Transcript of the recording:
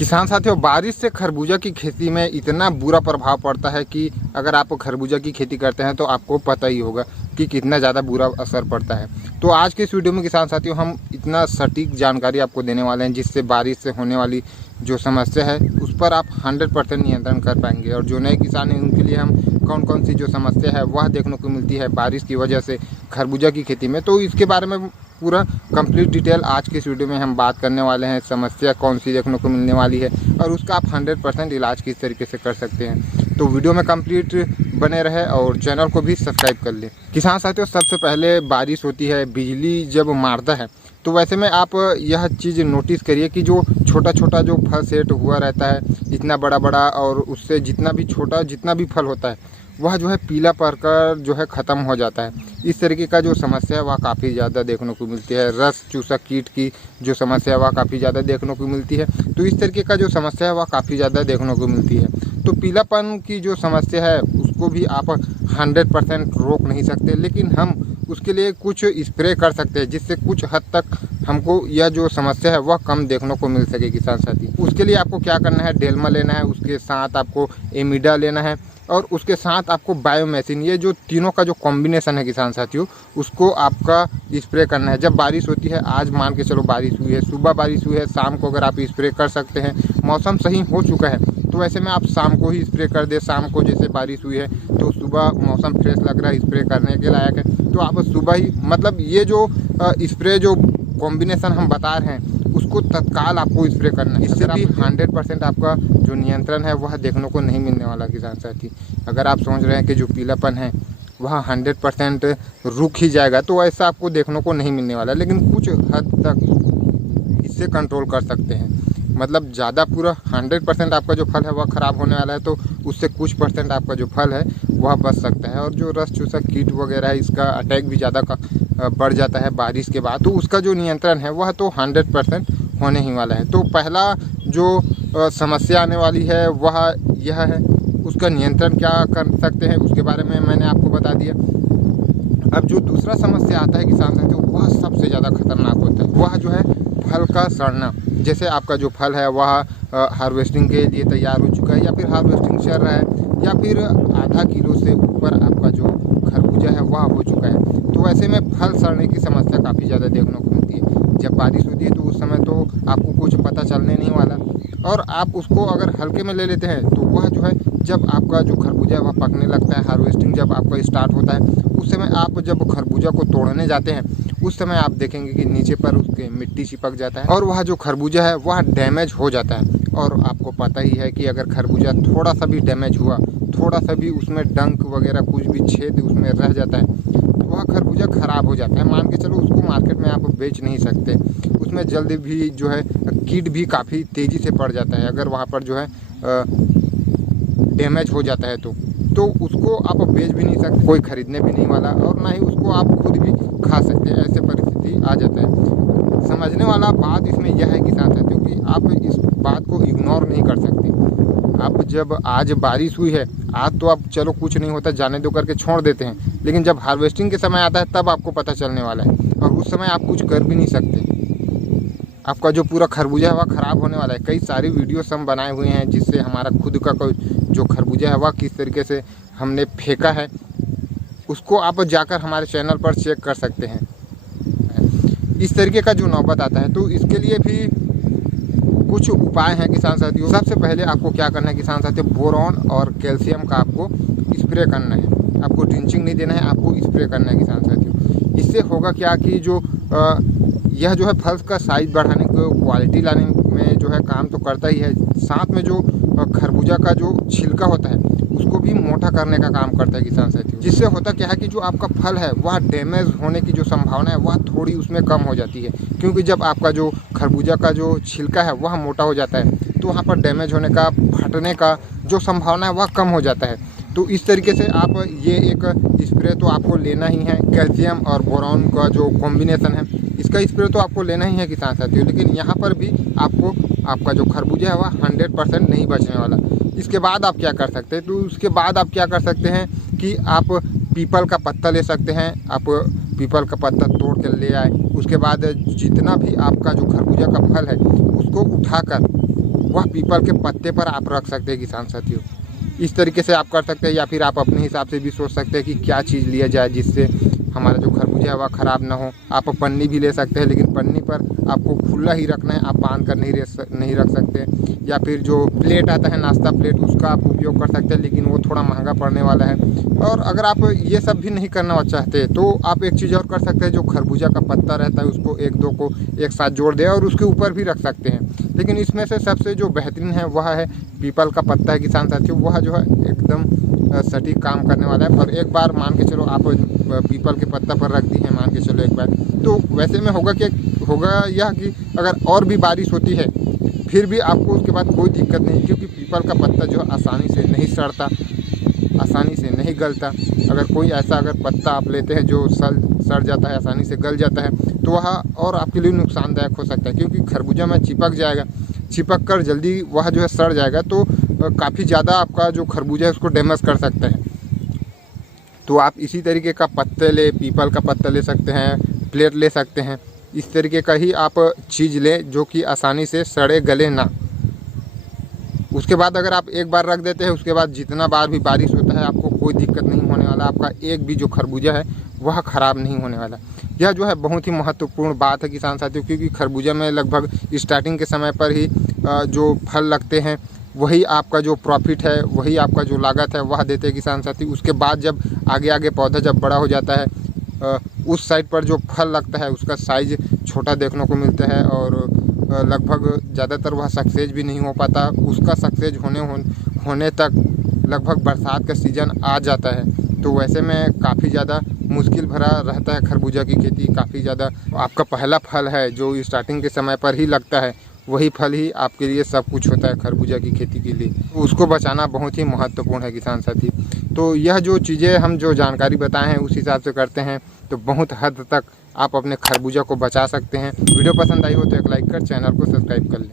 किसान साथियों, बारिश से खरबूजा की खेती में इतना बुरा प्रभाव पड़ता है कि अगर आप खरबूजा की खेती करते हैं तो आपको पता ही होगा कि कितना ज़्यादा बुरा असर पड़ता है। तो आज के इस वीडियो में किसान साथियों हम इतना सटीक जानकारी आपको देने वाले हैं जिससे बारिश से होने वाली जो समस्या है उस पर आप 100% नियंत्रण कर पाएंगे। और जो नए किसान हैं उनके लिए हम कौन कौन सी जो समस्या है वह देखने को मिलती है बारिश की वजह से खरबूजा की खेती में, तो इसके बारे में पूरा कंप्लीट डिटेल आज के इस वीडियो में हम बात करने वाले हैं। समस्या कौन सी देखने को मिलने वाली है और उसका आप 100% इलाज किस तरीके से कर सकते हैं। तो वीडियो में कंप्लीट बने रहे और चैनल को भी सब्सक्राइब कर लें। किसान साथियों, सबसे पहले बारिश होती है, बिजली जब मारता है तो वैसे में आप यह चीज़ नोटिस करिए कि जो छोटा छोटा जो फल सेट हुआ रहता है, इतना बड़ा बड़ा, और उससे जितना भी छोटा जितना भी फल होता है वह जो है पीला पड़कर जो है ख़त्म हो जाता है। इस तरीके का जो समस्या है वह काफ़ी ज़्यादा देखने को मिलती है। रस चूसा कीट की जो समस्या है वह काफ़ी ज़्यादा देखने को मिलती है। तो इस तरीके का जो समस्या है वह काफ़ी ज़्यादा देखने को मिलती है। तो पीलापन की जो समस्या है उसको भी आप 100% रोक नहीं सकते, लेकिन हम उसके लिए कुछ स्प्रे कर सकते हैं जिससे कुछ हद तक हमको यह जो समस्या है वह कम देखने को मिल सके। किसान साथी, उसके लिए आपको क्या करना है, डेल्मा लेना है, उसके साथ आपको एमिडा लेना है और उसके साथ आपको बायोमेसिन, ये जो तीनों का जो कॉम्बिनेशन है किसान साथियों, उसको आपका स्प्रे करना है। जब बारिश होती है, आज मान के चलो बारिश हुई है, सुबह बारिश हुई है, शाम को अगर आप स्प्रे कर सकते हैं, मौसम सही हो चुका है तो ऐसे में आप शाम को ही स्प्रे कर दे। शाम को जैसे बारिश हुई है तो सुबह मौसम फ्रेश लग रहा है, स्प्रे करने के लायक है, तो आप सुबह ही, मतलब ये जो स्प्रे जो कॉम्बिनेशन हम बता रहे हैं उसको तत्काल आपको स्प्रे करना है। इससे भी 100% आपका जो नियंत्रण है वह देखने को नहीं मिलने वाला। किसान साथी, अगर आप सोच रहे हैं कि जो पीलापन है वह 100% रुक ही जाएगा तो ऐसा आपको देखने को नहीं मिलने वाला, लेकिन कुछ हद तक इससे कंट्रोल कर सकते हैं। मतलब ज़्यादा पूरा 100% आपका जो फल है वह ख़राब होने वाला है तो उससे कुछ % आपका जो फल है वह बच सकता है। और जो रस चूसा कीट वगैरह है इसका अटैक भी ज़्यादा बढ़ जाता है बारिश के बाद, तो उसका जो नियंत्रण है वह तो 100% होने ही वाला है। तो पहला जो समस्या आने वाली है वह यह है, उसका नियंत्रण क्या कर सकते हैं उसके बारे में मैंने आपको बता दिया। अब जो दूसरा समस्या आता है किसान साथियों, वह सबसे ज़्यादा खतरनाक होता है। वह जो है फल का सड़ना। जैसे आपका जो फल है वह हार्वेस्टिंग के लिए तैयार हो चुका है या फिर हार्वेस्टिंग चल रहा है या फिर आधा किलो से ऊपर आपका जो खरबूजा है वह हो चुका है, तो ऐसे में फल सड़ने की समस्या काफ़ी ज़्यादा देखने को मिलती है। जब बारिश होती है तो उस समय तो आपको कुछ पता चलने नहीं वाला, और आप उसको अगर हल्के में ले लेते हैं तो वह जो है जब आपका जो खरबूजा है वह पकने लगता है, हार्वेस्टिंग जब आपका स्टार्ट होता है उस समय आप जब खरबूजा को तोड़ने जाते हैं उस समय आप देखेंगे कि नीचे पर उसके मिट्टी चिपक जाता है और वह जो खरबूजा है वह डैमेज हो जाता है। और आपको पता ही है कि अगर खरबूजा थोड़ा सा भी डैमेज हुआ, थोड़ा सा भी उसमें डंक वगैरह कुछ भी छेद उसमें रह जाता है तो वह खरबूजा ख़राब हो जाता है। मान के चलो उसको मार्केट में आप बेच नहीं सकते, उसमें जल्दी भी जो है कीट भी काफ़ी तेज़ी से पड़ जाता है। अगर वहाँ पर जो है डैमेज हो जाता है तो उसको आप बेच भी नहीं सकते, कोई ख़रीदने भी नहीं वाला, और ना ही उसको आप खुद भी खा सकते हैं। ऐसे परिस्थिति आ जाता है। समझने वाला बात इसमें यह है किसान साथियों कि आप इस बात को इग्नोर नहीं कर सकते। आप जब आज बारिश हुई है, आज तो आप चलो कुछ नहीं होता जाने दो करके छोड़ देते हैं, लेकिन जब हार्वेस्टिंग के समय आता है तब आपको पता चलने वाला है और उस समय आप कुछ कर भी नहीं सकते। आपका जो पूरा खरबूजा है वह ख़राब होने वाला है। कई सारी वीडियोस हम बनाए हुए हैं जिससे हमारा खुद का कोई जो खरबूजा है वह किस तरीके से हमने फेंका है उसको आप जाकर हमारे चैनल पर चेक कर सकते हैं। इस तरीके का जो नौबत आता है तो इसके लिए भी कुछ उपाय हैं किसान साथियों। सबसे पहले आपको क्या करना है किसान साथियों, बोरॉन और कैल्शियम का आपको स्प्रे करना है। आपको ड्रिंचिंग नहीं देना है, आपको स्प्रे करना है किसान साथियों। इससे होगा क्या कि जो यह जो है फल का साइज़ बढ़ाने को, क्वालिटी लाने में जो है काम तो करता ही है, साथ में जो खरबूजा का जो छिलका होता है उसको भी मोटा करने का काम करता है किसान साथियों। जिससे होता क्या है कि जो आपका फल है वह डैमेज होने की जो संभावना है वह थोड़ी उसमें कम हो जाती है, क्योंकि जब आपका जो खरबूजा का जो छिलका है वह मोटा हो जाता है तो वहाँ पर डैमेज होने का, फटने का जो संभावना है वह कम हो जाता है। तो इस तरीके से आप ये एक स्प्रे तो आपको लेना ही है। कैल्शियम और बोरॉन का जो कॉम्बिनेशन है इसका स्प्रे तो आपको लेना ही है किसान साथियों, लेकिन यहाँ पर भी आपको आपका जो खरबूजा है वह 100% नहीं बचने वाला। इसके बाद आप क्या कर सकते हैं, तो उसके बाद आप क्या कर सकते हैं कि आप पीपल का पत्ता ले सकते हैं। आप पीपल का पत्ता तोड़ कर ले आए, उसके बाद जितना भी आपका जो खरबूजा का फल है उसको उठाकर वह पीपल के पत्ते पर आप रख सकते हैं किसान साथियों। इस तरीके से आप कर सकते हैं, या फिर आप अपने हिसाब से भी सोच सकते हैं कि क्या चीज़ लिया जाए जिससे हमारा जो खरबूजा है वह ख़राब ना हो। आप पन्नी भी ले सकते हैं, लेकिन पन्नी पर आपको खुला ही रखना है, आप बांध कर नहीं रख सकते। या फिर जो प्लेट आता है नाश्ता प्लेट, उसका आप उपयोग कर सकते हैं, लेकिन वो थोड़ा महंगा पड़ने वाला है। और अगर आप ये सब भी नहीं करना चाहते तो आप एक चीज़ और कर सकते हैं, जो खरबूजा का पत्ता रहता है उसको एक दो को एक साथ जोड़ दें और उसके ऊपर भी रख सकते हैं। लेकिन इसमें से सबसे जो बेहतरीन है वह है पीपल का पत्ता है किसान साथियों। वह जो है एकदम सटीक काम करने वाला है। और एक बार मान के चलो आप पीपल के पत्ता पर रख दी है, मान के चलो एक बार, तो वैसे में होगा यह कि अगर और भी बारिश होती है फिर भी आपको उसके बाद कोई दिक्कत नहीं, क्योंकि पीपल का पत्ता जो आसानी से नहीं सड़ता, आसानी से नहीं गलता। अगर कोई ऐसा अगर पत्ता आप लेते हैं जो सड़ जाता है, आसानी से गल जाता है, तो वह और आपके लिए नुकसानदायक हो सकता है, क्योंकि खरबूजा में चिपक कर जल्दी वह जो है सड़ जाएगा, तो काफ़ी ज़्यादा आपका जो खरबूजा है उसको डैमेज कर सकता है। तो आप इसी तरीके का पीपल का पत्ता ले सकते हैं, प्लेट ले सकते हैं। इस तरीके का ही आप चीज़ लें जो कि आसानी से सड़े गले ना। उसके बाद अगर आप एक बार रख देते हैं, उसके बाद जितना बार भी बारिश होता है आपको कोई दिक्कत नहीं होने वाला। आपका एक भी जो खरबूजा है वह ख़राब नहीं होने वाला। यह जो है बहुत ही महत्वपूर्ण बात है किसान साथियों, क्योंकि खरबूजा में लगभग स्टार्टिंग के समय पर ही जो फल लगते हैं वही आपका जो प्रॉफिट है, वही आपका जो लागत है वह देते हैं किसान साथी। उसके बाद जब आगे पौधा जब बड़ा हो जाता है, उस साइड पर जो फल लगता है उसका साइज़ छोटा देखने को मिलता है और लगभग ज़्यादातर वह सक्सेस भी नहीं हो पाता। उसका सक्सेस होने तक लगभग बरसात का सीज़न आ जाता है। तो वैसे में काफ़ी ज़्यादा मुश्किल भरा रहता है खरबूजा की खेती। काफ़ी ज़्यादा आपका पहला फल है जो स्टार्टिंग के समय पर ही लगता है, वही फल ही आपके लिए सब कुछ होता है खरबूजा की खेती के लिए। तो उसको बचाना बहुत ही महत्वपूर्ण है किसान साथी। तो यह जो चीज़ें हम जो जानकारी बताए हैं उस हिसाब से करते हैं तो बहुत हद तक आप अपने खरबूजा को बचा सकते हैं। वीडियो पसंद आई हो तो एक लाइक कर चैनल को सब्सक्राइब कर लें।